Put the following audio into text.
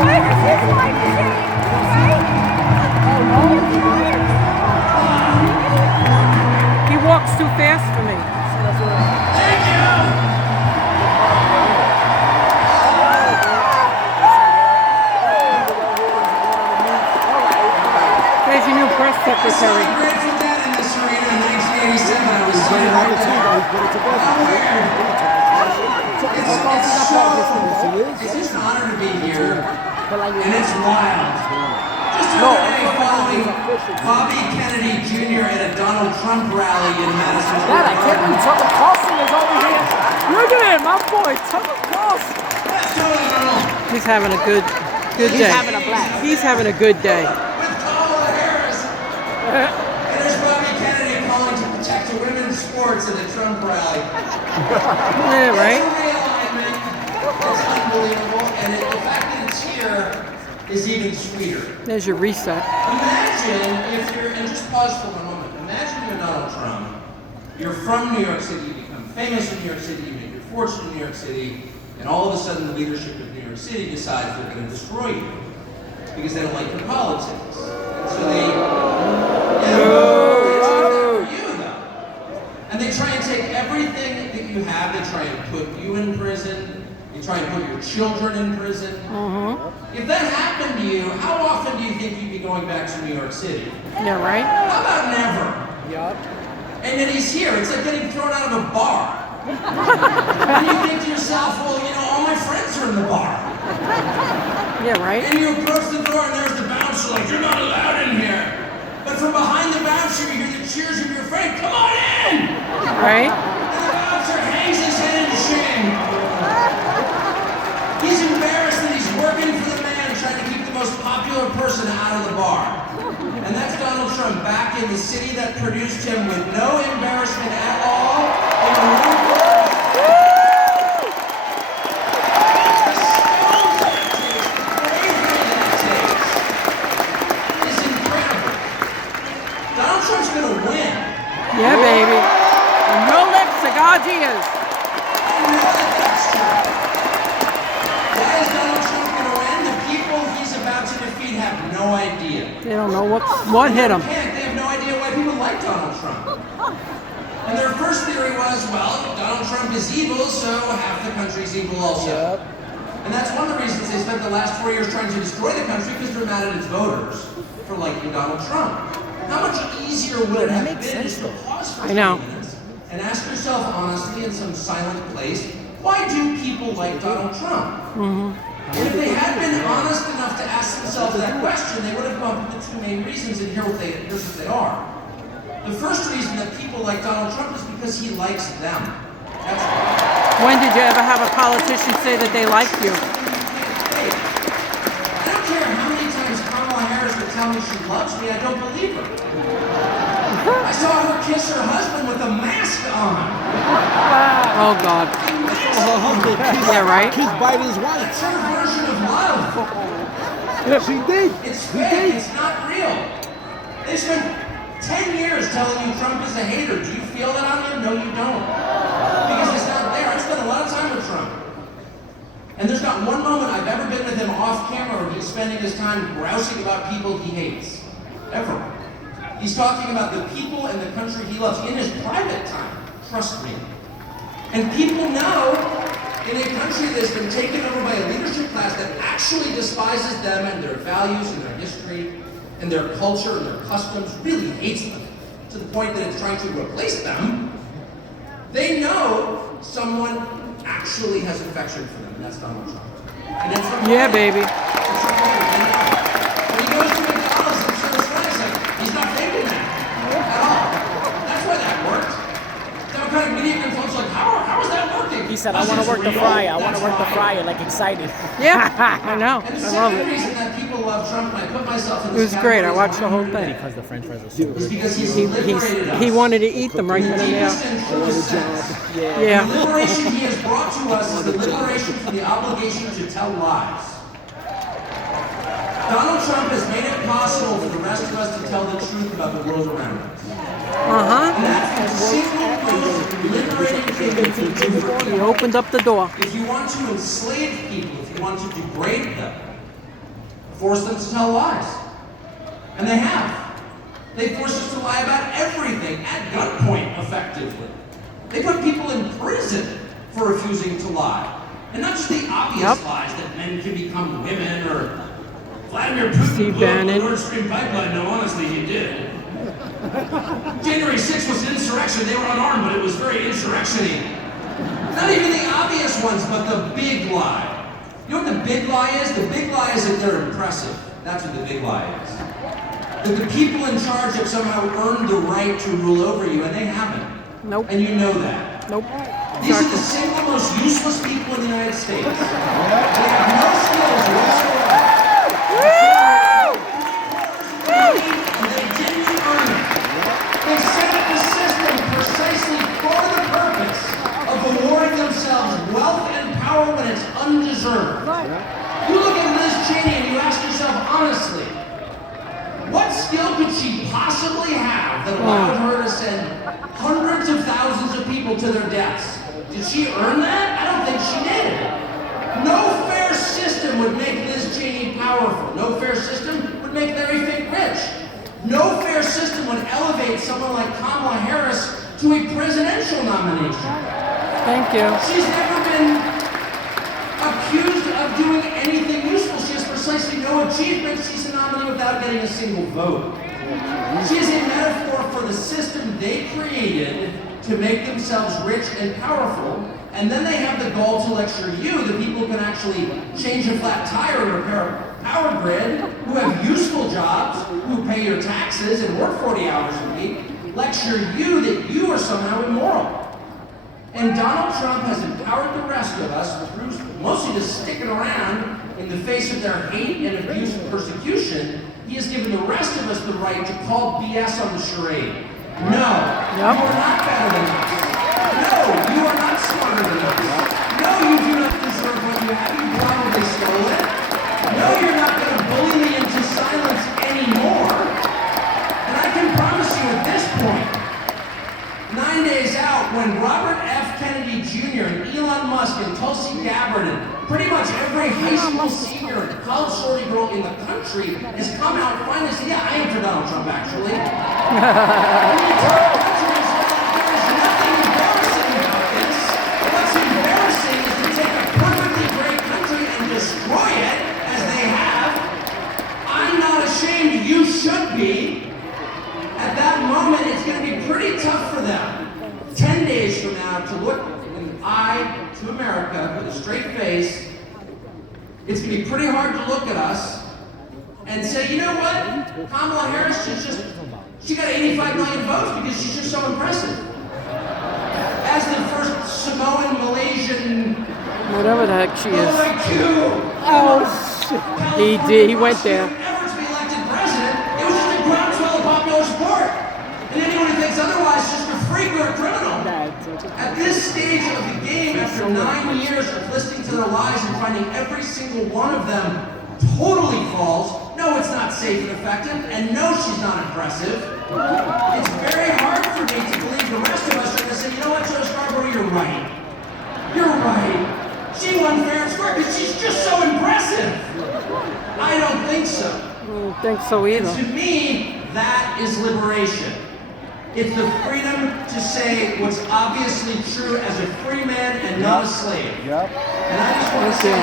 Why does his life change, right? He walks too fast for me. There's your new press secretary. It's just an honor to be here, and it's wild. Just following Bobby Kennedy Jr. at a Donald Trump rally in Madison. Dad, I can't believe Tucker Carlson is over here. Look at him, my boy, Tucker Carlson. He's having a good day. He's having a blast. He's having a good day. With Kamala Harris. And there's Bobby Kennedy calling to protect the women's sports at the Trump rally. Yeah, right? It's a realignment. It's unbelievable. And the fact that it's here is even sweeter. There's your reset. Imagine if you're, and just pause for one moment. Imagine you're Donald Trump. You're from New York City. You become famous in New York City. You make your fortune in New York City. And all of a sudden, the leadership of New York City decides they're going to destroy you because they don't like your politics. So they, and they try and take everything that you have. They try and put you in prison. They try and put your children in prison. If that happened to you, how often do you think you'd be going back to New York City? Yeah, right? How about never? Yup. And then he's here. It's like getting thrown out of a bar. And you think to yourself, well, you know, all my friends are in the bar. Yeah, right? And you approach the door and there's the bouncer like, you're not allowed in here. But from behind the bouncer, you hear the cheers of your friend, come on in! Right? And the bouncer hangs his head in shame. He's embarrassed that he's working for the man trying to keep the most popular person out of the bar. And that's Donald Trump back in the city that produced him with no embarrassment at all. In a room full of the skills that it takes, the bravery that it takes is incredible. Donald Trump's gonna win. Yeah, baby. From your lips to God's ears. I know that that's true. Why is Donald Trump gonna win? The people he's about to defeat have no idea. They don't know what hit him. They have no idea why people like Donald Trump. And their first theory was, well, Donald Trump is evil, so half the country's evil also. And that's one of the reasons they spent the last 4 years trying to destroy the country, because they're mad at its voters for liking Donald Trump. How much easier would it have been just to pause for 20 minutes and ask yourself honestly in some silent place, why do people like Donald Trump? And if they had been honest enough to ask themselves that question, they would have come up with the two main reasons, and here's what they are. The first reason that people like Donald Trump is because he likes them. That's why. When did you ever have a politician say that they liked you? Hey, I don't care how many times Kamala Harris would tell me she loves me, I don't believe her. I saw her kiss her husband with a mask on. Oh, God. Yeah, right? Kiss Biden's wife. That's her version of love. She did. It's fake. It's not real. They spent 10 years telling you Trump is a hater. Do you feel that on him? No, you don't. Because it's not there. I spent a lot of time with Trump. And there's not one moment I've ever been with him off camera where he's spending his time grousing about people he hates. Ever. He's talking about the people and the country he loves in his private time. Trust me. And people know in a country that's been taken over by a leadership class that actually despises them and their values and their history and their culture and their customs, really hates them to the point that it's trying to replace them, they know someone actually has affection for them, and that's Donald Trump. And it's Yeah, baby. when he goes to McDonald's and serves fries, like, he's not faking that at all. That's why that worked. Democratic media consultants like, how is that working? He said, I want to work the fryer. I want to work the fryer, like excited. Yeah, I know. And the I love second it. reason that people love Trump, and I put myself in It was this great. I category watched the whole thing. Because the French fries are so is good. because he's liberated us. He wanted to eat them right In the then and deepest there. and truest sense. The Yeah. liberation he has brought to us is the liberation from the obligation to tell lies. Donald Trump has made it possible for the rest of us to tell the truth about the world around us. And that's the single most liberating thing you can do for He people. opened up the door. If you want to enslave people, if you want to degrade them, force them to tell lies. And they have. They force us to lie about everything at gunpoint, effectively. They put people in prison for refusing to lie. And not just the obvious lies that men can become women or Vladimir Putin Steve blew up the Bannon. Nord Stream pipeline. No, honestly, he did. January 6th was an insurrection. They were unarmed, but it was very insurrection-y. Not even the obvious ones, but the big lie. You know what the big lie is? The big lie is that they're impressive. That's what the big lie is. That the people in charge have somehow earned the right to rule over you, and they haven't. Nope. And you know that. Nope. These are the single most useless people in the United States. They have no skills whatsoever. And they didn't earn it. They set up the system precisely for the purpose of awarding themselves wealth and power when it's undeserved. You look at Liz Cheney and you ask yourself honestly, what skill could she possibly have that allowed her to send hundreds of thousands of people to their deaths? Did she earn that? I don't think she did. No fair system would make Liz Cheney powerful. No fair system would make Larry Fink rich. No fair system would elevate someone like Kamala Harris to a presidential nomination. Thank you. She's never been accused of doing anything useful. She has precisely no achievement. She's a nominee without getting a single vote. She is a metaphor for the system they created to make themselves rich and powerful, and then they have the gall to lecture you, the people who can actually change a flat tire and repair a power grid, who have useful jobs, who pay your taxes and work 40 hours a week, lecture you that you are somehow immoral. And Donald Trump has empowered the rest of us through mostly just sticking around in the face of their hate and abuse and persecution. He has given the rest of us the right to call BS on the charade. No, you are not better than us. No, you are not smarter than us. No, you do not deserve what you have. You probably stole it. No, you're not going to bully me into silence anymore. And I can promise you at this point, 9 days out, when Robert F. Kennedy Jr. and Elon Musk and Tulsi Gabbard and pretty much every high school senior and college shorty girl in the country has come out and finally said, yeah, I am for Donald Trump, actually. There's nothing embarrassing about this. What's embarrassing is to take a perfectly great country and destroy it, as they have. I'm not ashamed. You should be. At that moment, it's going to be pretty tough for them, 10 days from now, to look in the eye to America with a straight face. It's going to be pretty hard to look at us and say, you know what? Kamala Harris she got 85 million votes because she's just so impressive. As the first Samoan, Malaysian, Whatever the heck she is. Oh, He did. He went there. ever to be elected president, it was just a groundswell of popular support. And anyone who thinks otherwise is just a freak or a criminal. At this stage of the game, after 9 years of listening to their lies and finding every single one of them totally false, no, it's not safe and effective, and no, she's not impressive. It's very hard for me to believe the rest of us are going to say, you know what, Joe Scarborough, you're right. You're right. She won fair and square because she's just so impressive. I don't think so. I don't think so either. To me, that is liberation. It's the freedom to say what's obviously true as a free man and not a slave. And I just want to say,